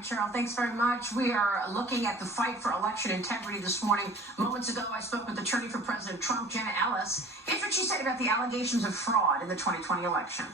right, Cheryl, thanks very much. We are looking at the fight for election integrity this morning. Moments ago, I spoke with attorney for President Trump, Jenna Ellis. Here's what she said about the allegations of fraud in the 2020 election.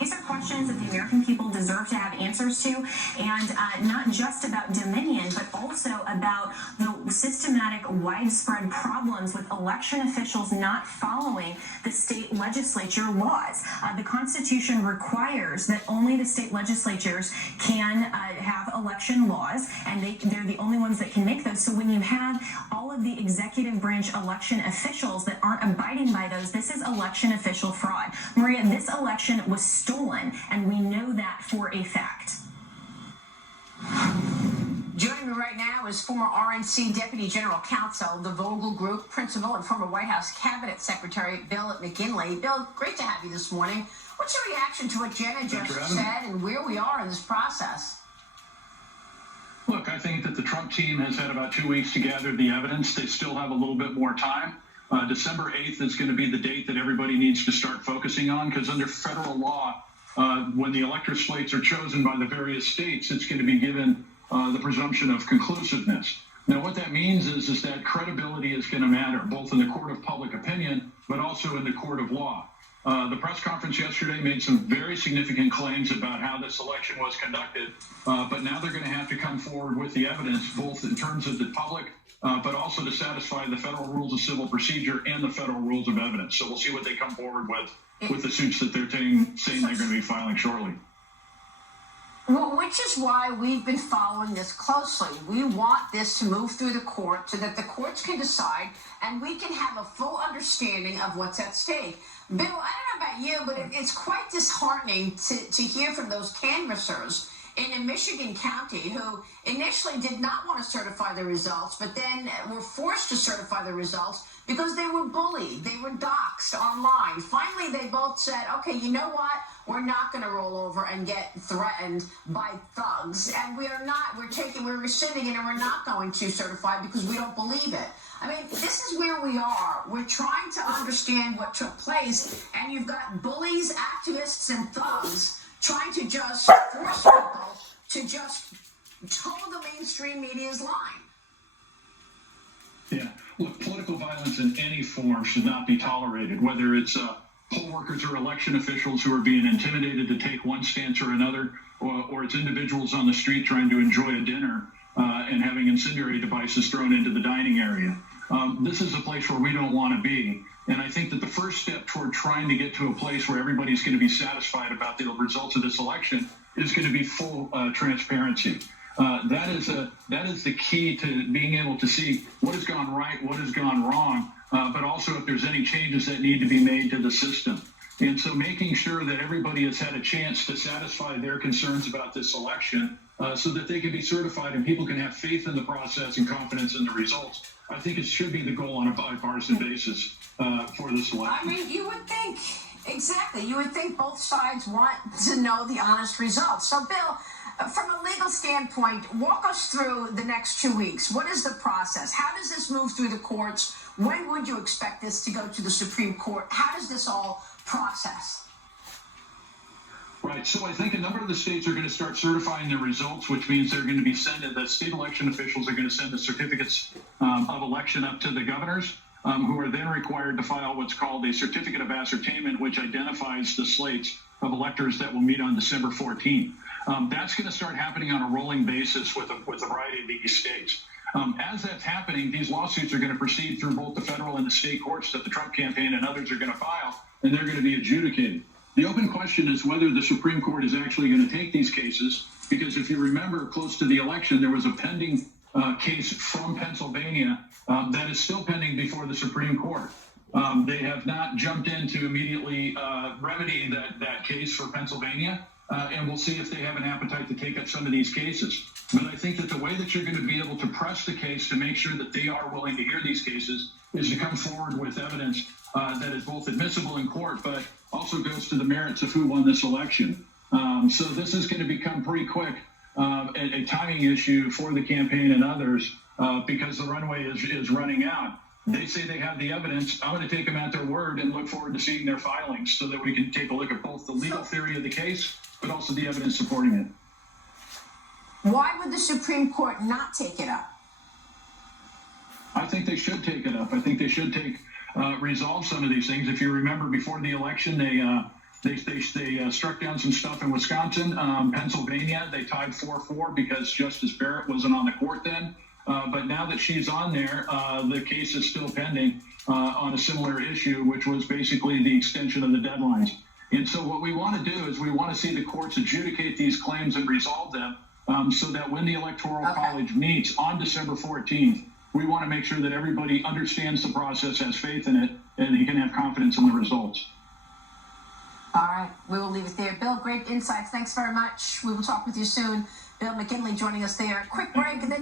These are questions that the American people deserve to have answers to, and not just about Dominion, but also about the systematic, widespread problems with election officials not following the state legislature laws. The Constitution requires that only the state legislatures can have election laws, and they're the only ones that can make those. So when you have all of the executive branch election officials that aren't abiding by those, this is election official fraud. Maria, this election was stolen, and we know that for a fact. Joining me right now is former RNC Deputy General Counsel, the Vogel Group Principal, and former White House Cabinet Secretary Bill McKinley. Bill, great to have you this morning. What's your reaction to what Jenna just said and where we are in this process? Look, I think that the Trump team has had about 2 weeks to gather the evidence. They still have a little bit more time. December 8th is going to be the date that everybody needs to start focusing on, because under federal law, when the elector slates are chosen by the various states, it's going to be given the presumption of conclusiveness. Now, what that means is that credibility is going to matter, both in the court of public opinion, but also in the court of law. The press conference yesterday made some very significant claims about how this election was conducted, but now they're going to have to come forward with the evidence, both in terms of the public, but also to satisfy the federal rules of civil procedure and the federal rules of evidence. So we'll see what they come forward with the suits that they're saying they're going to be filing shortly. Well, which is why we've been following this closely. We want this to move through the court so that the courts can decide and we can have a full understanding of what's at stake. Bill, I don't know about you, but it's quite disheartening to hear from those canvassers in a Michigan county who initially did not want to certify the results, but then were forced to certify the results because they were bullied, they were doxxed online. Finally, they both said, okay, you know what? We're not going to roll over and get threatened by thugs. And we're rescinding it and we're not going to certify because we don't believe it. I mean, this is where we are. We're trying to understand what took place, and you've got bullies, activists, and thugs trying to just force people to just toe the mainstream media's line. Yeah, look, political violence in any form should not be tolerated, whether it's poll workers or election officials who are being intimidated to take one stance or another, or it's individuals on the street trying to enjoy a dinner and having incendiary devices thrown into the dining area. This is a place where we don't want to be. And I think that the first step toward trying to get to a place where everybody's going to be satisfied about the results of this election is going to be full transparency. That is the key to being able to see what has gone right, what has gone wrong, but also if there's any changes that need to be made to the system. And so making sure that everybody has had a chance to satisfy their concerns about this election so that they can be certified and people can have faith in the process and confidence in the results. I think it should be the goal on a bipartisan basis for this election. I mean, you would think, exactly, you would think both sides want to know the honest results. So, Bill, from a legal standpoint, walk us through the next 2 weeks. What is the process? How does this move through the courts? When would you expect this to go to the Supreme Court? How does this all process? Right. So I think a number of the states are going to start certifying their results, which means they're going to be the state election officials are going to send the certificates of election up to the governors, who are then required to file what's called a certificate of ascertainment, which identifies the slates of electors that will meet on December 14th. That's going to start happening on a rolling basis with a variety of these states. As that's happening, these lawsuits are going to proceed through both the federal and the state courts that the Trump campaign and others are going to file, and they're going to be adjudicated. The open question is whether the Supreme Court is actually going to take these cases, because if you remember, close to the election, there was a pending case from Pennsylvania that is still pending before the Supreme Court. They have not jumped in to immediately remedy that case for Pennsylvania, and we'll see if they have an appetite to take up some of these cases. But I think that the way that you're going to be able to press the case to make sure that they are willing to hear these cases is to come forward with evidence that is both admissible in court, but also goes to the merits of who won this election. So this is going to become pretty quick a timing issue for the campaign and others because the runway is running out. They say they have the evidence. I'm going to take them at their word and look forward to seeing their filings so that we can take a look at both the legal theory of the case, but also the evidence supporting it. Why would the Supreme Court not take it up? I think they should take it up. I think they should resolve some of these things. If you remember, before the election, they struck down some stuff in Wisconsin, Pennsylvania. They tied 4-4 because Justice Barrett wasn't on the court then. But now that she's on there, the case is still pending on a similar issue, which was basically the extension of the deadlines. And so what we want to do is we want to see the courts adjudicate these claims and resolve them so that when the Electoral College meets on December 14th, we want to make sure that everybody understands the process, has faith in it, and he can have confidence in the results. All right, we will leave it there. Bill, great insights. Thanks very much. We will talk with you soon. Bill McKinley joining us there. Quick break, and then